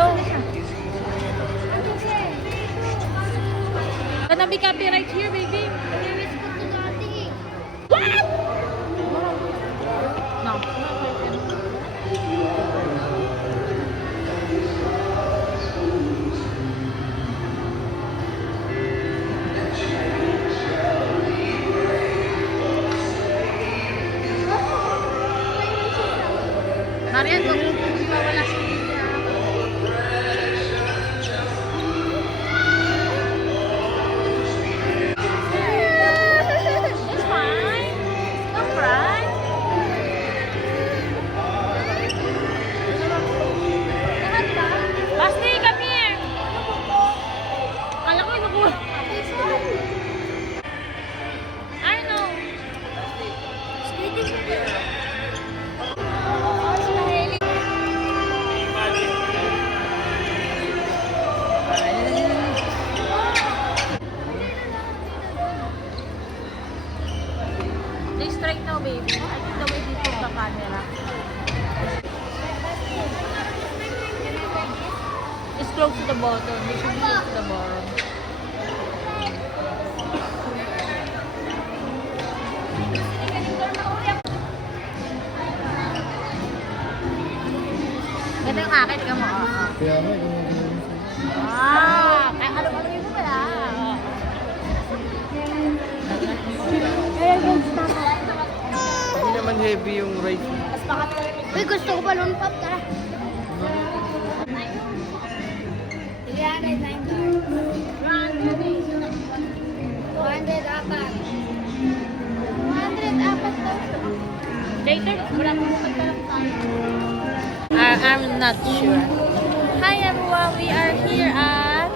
Go. Gonna be copyright here, baby. What? No. Marian, huwag mawala siya. It's fine. Don't cry. Basti, come here. Kala ko inukuha. I know. Stay straight now, baby. I think the way you put the camera. It's close to the bottom. You should be close to the bottom. Ito yung akin, ikaw mo. Kaya nga, Ano yun mo pala? hindi naman heavy yung ride. Uy, gusto ko balloon pop, tara. 309 200 apat. 200 apat daw. Later, wala mo I'm not sure. Hi everyone, we are here at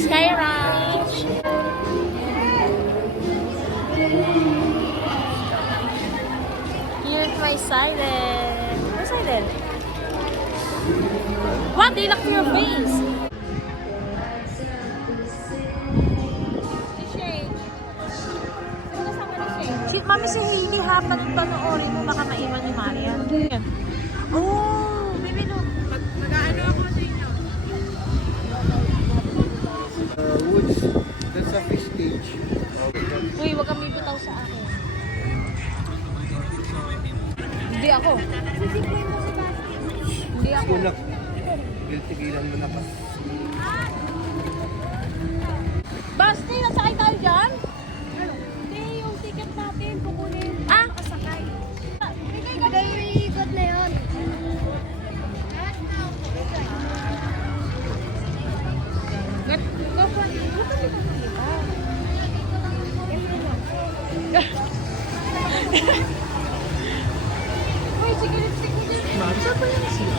Sky Ranch. Here's my silent. Where's silent? What? They look to your face. Mami, si Hailey ha, panoorin mo, baka maiwan ni Marian. Oh, baby, look. Mag-ano ako sa inyo? Woods, that's a fish cage. Uy, wag kang bibitaw sa akin. Hindi ako. Hindi ako. Kunak. Tigilan mo na pa. Basti, nasakay tayo dyan? Hindi, yung ticket natin, kukunin. Ah? Makasakay. Bigay yung ikot na yun. Go for it. Uy, sige, lipstick mo dyan. Saan pa yan siya?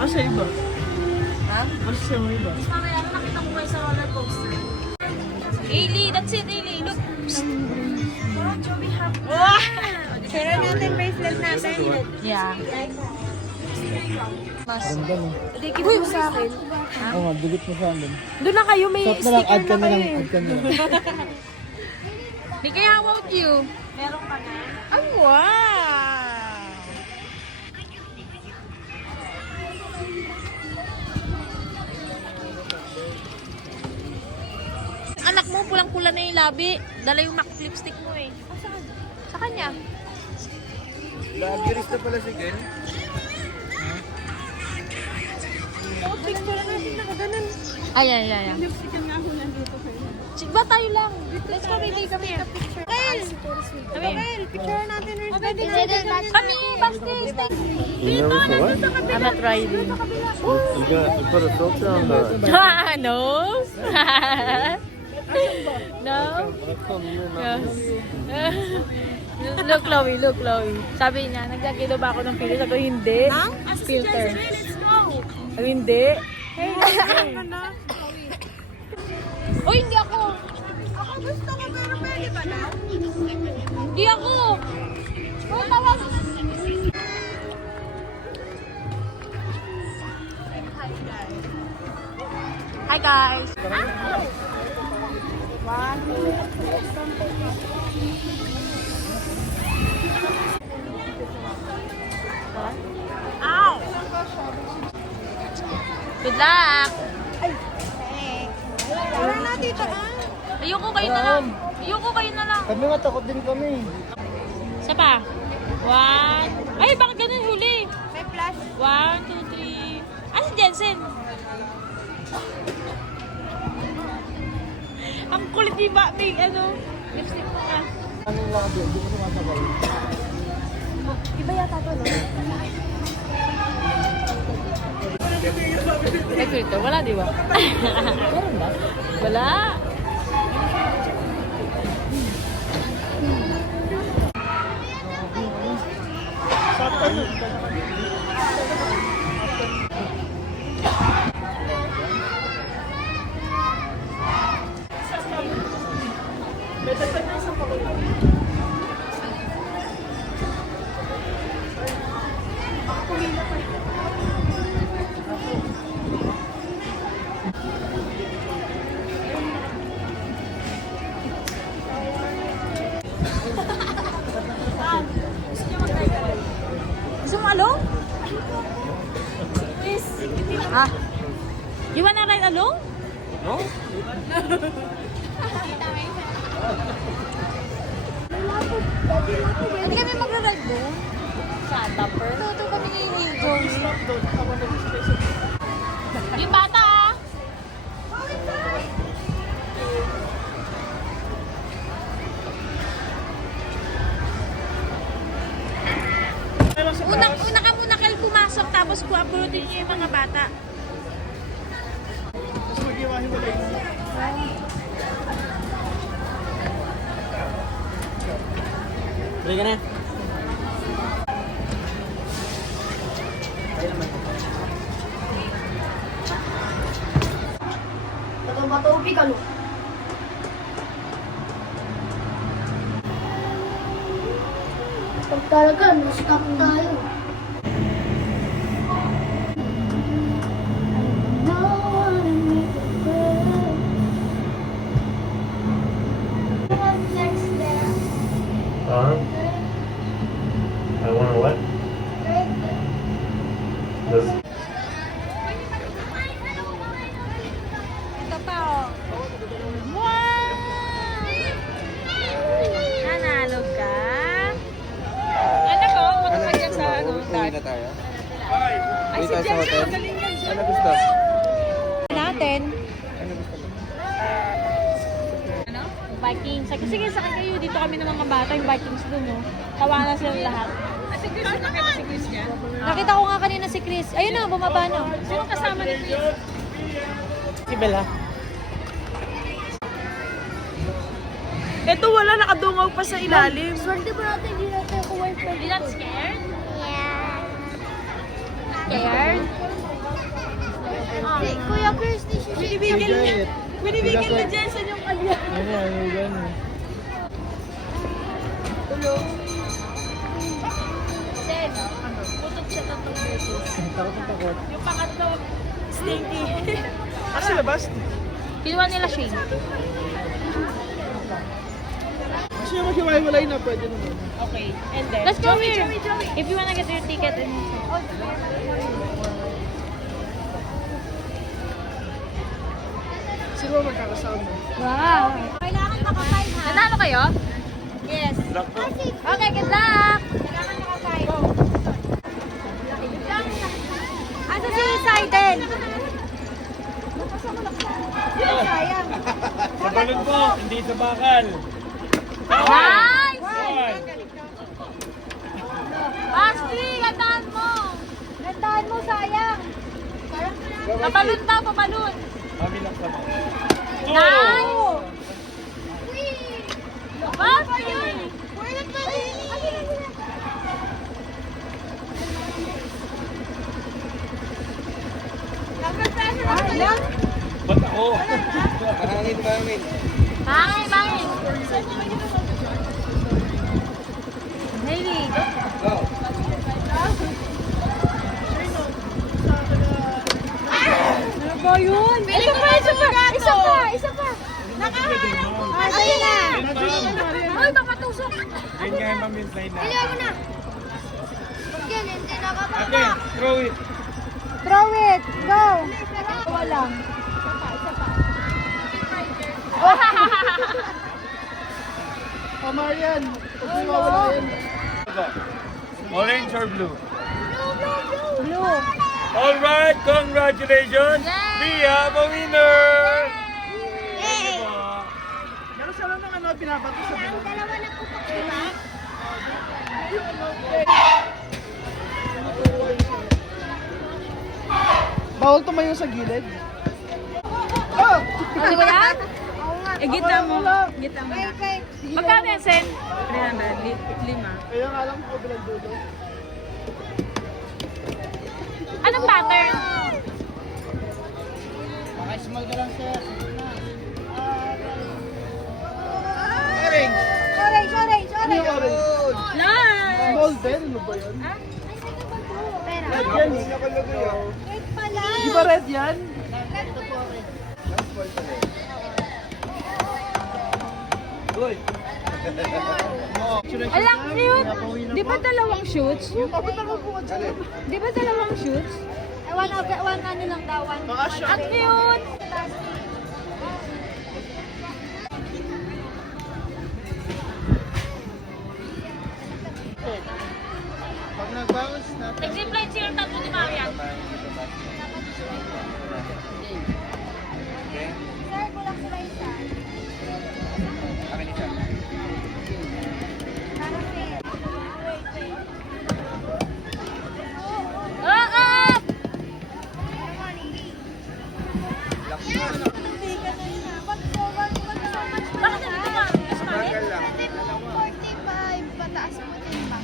Asa iba? Ha? Asa mo iba? Mamaya, nakita ko kayo sa roller coaster. Ailey, that's it, Ailey. Look. Wow, Joey, happy. Wow! Share natin bracelet natin. Yeah. Mas. Ganda mo. Uy, sa akin. Oo nga, dugit mo sa amin. Doon na kayo, may Stop na lang, add ka na lang, eh. add ka na lang. Di kaya, how about you? Meron ka na? Ay, wow! Anak mo, pulang-pula na yung labi. Dala yung MAC lipstick mo eh. Saan? Sa kanya. Lagiris na pala si Ken. Oh, picture natin na kaganan. Ay. Lipstick nga ako nandito kayo. Ba tayo lang? Let's go, baby. Come here. Raquel, picture natin rin. Kami, basti. Dito, nandun sa I'm not riding. I put a filter on the... No? No? Look, Chloe. Sabi niya, naglagay daw ba ako ng filter? Sabi ko, hindi. Filter. Sabi, hindi. Uy, hindi ako. Ako gusto ko, pero pwede ba na? Hindi ako. Uy, tawag. Hi guys. Ow! Good luck! Tara na, tita. Ayoko kayo na lang. Ayoko kayo na lang. Kami nga, takot din kami. Isa pa. 1. Ay, bakit ganun huli? May flash. 1, 2, 3. Ah, si Jensen. Ang kulit ni ba? May ano? Lipstick pa ka. Ano lang din, hindi ko sumasabay. Iba yata to, no? May filter? Wala, di ba? Meron ba? Wala. Gusto mo along? Please. Ah. You wanna ride along? No? Hindi kami magra-ride doon. Sa Tupper. Toto kami ni Jones. Yung bata ah. Una ka muna kayo pumasok tapos puapurutin niyo yung mga bata. Tapos mag-iwahiwalay. Balik ka na. Matubig, ano? Pag talaga, na-stop tayo. I want to what? This. Ito pa oh. Wow! Nanalo ka? Ano ko? Matapag yan sa ano? Uwi na tayo. Ay, si tayo sa Jensen, hotel. magaling yan. Ano gusto? Natin. Ano gusto mo? Ano? Vikings. Sige, sakay kayo. Dito kami ng mga bata. Yung Vikings doon, no? Tawanan sila lahat. Si Chris, nakita si Chris niya? Nakita ko nga kanina si Chris. Ayun na, bumaba na. Sino kasama ni Chris? Si Bella. Ito wala, nakadungaw pa sa ilalim. Swerte ba natin, hindi natin ako wifi. You're not scared? Yeah. Scared? Si Kuya Chris, di siya Binibigyan ni Jensen yung kanya. Ano yan? Sen, putot siya tatlong beses. Takot na takot. Yung pangatlo, stinky. Sa labas? Kinuha nila Shane. Kasi yung maghiwalay na, pwede naman. Okay. And then, let's go here. If you wanna get your ticket. And... Sino ba magkakasama? Wow. Kailangan makapay ha. Nanalo kayo? Yes. Okay, good luck. Kailangan makapay. Asa si Saiden? Sayang. Sa balon po, hindi sa bakal. Nice! One. Basti, gandaan mo. Gandaan mo, sayang. Pabalun daw, pabalun. Kami lang sa mga. Nice! Wee! Basti! Wala pa rin. Ba't ako? Mahangin, mahangin. Bye, bye. Hailey. Go. Ano ba yun? Isa pa, isa pa. Isa pa, isa pa. Nakaharap mo. Ayun na. Ay, makatusok. Yun nga yung mamintay na. Bilihan mo na. Ba't yan? Hindi Ate, nakapapa. throw it. Throw it. Go. Walang. Oh, Marian. Huwag mo mawala yan. Orange or blue? Blue. Alright, congratulations! We have a winner! Yay! Pero saan ang ano, binabato sa Ang dalawa na putok, di ba? Bawal tumayo sa gilid. Oh! Ano ba yan? Oo nga. Gita mo. Gita mo. Wait, wait. Magkano yan, Sen? 300. 5. Kaya nga lang po bilang dulo. Anong pattern? Maka-small ka lang, sir. Orange! Orange, orange, Ano yung orange. orange? Nice! Golden? Ano ba yun? Ay, sino ba to? Pera. Red yan eh. Nakalagay ah. Red pala. Di ba red yan? Uy! Alang cute. Di ba dalawang shoots? Bakit ako po ka dyan? Di ba dalawang shoots? Ay, one ano lang daw. One. Makasya. At cute. Pag nag-bounce na. Nag-zipline sila tatlo ni Marian. Sir, kulang sila isa. Parang fair. Ah! Hindi ka na yun ah. Pag so much pa Bakit na. nandito ka? Bagal lang. 45, pataas mo din ba?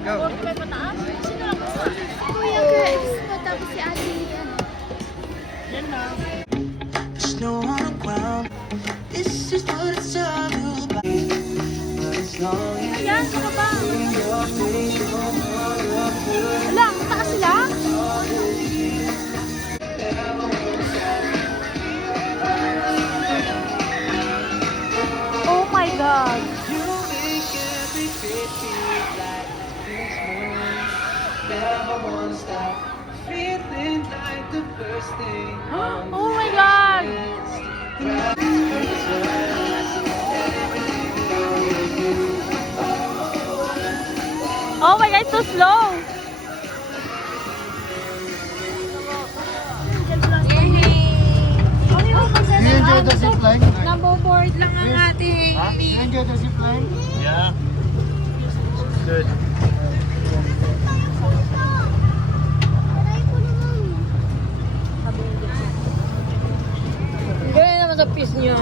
Go. 45 pataas? Sino lang gusto? Kuya Chris, tapos si Ate ano. Snow on the ground. This is what it's all about. But as long as Ayan, ano ba? you're faithful, you're good. Ala, mataas sila? Oh my God. You make every face feel like Christmas. Never wanna stop feeling like the first thing. Oh my God. Oh my God, so slow. Do you enjoy the zip line? Naboboard lang ang ating. Do you enjoy the zip line? Yeah. Good. Try ko naman. Gaya naman sa piece niya.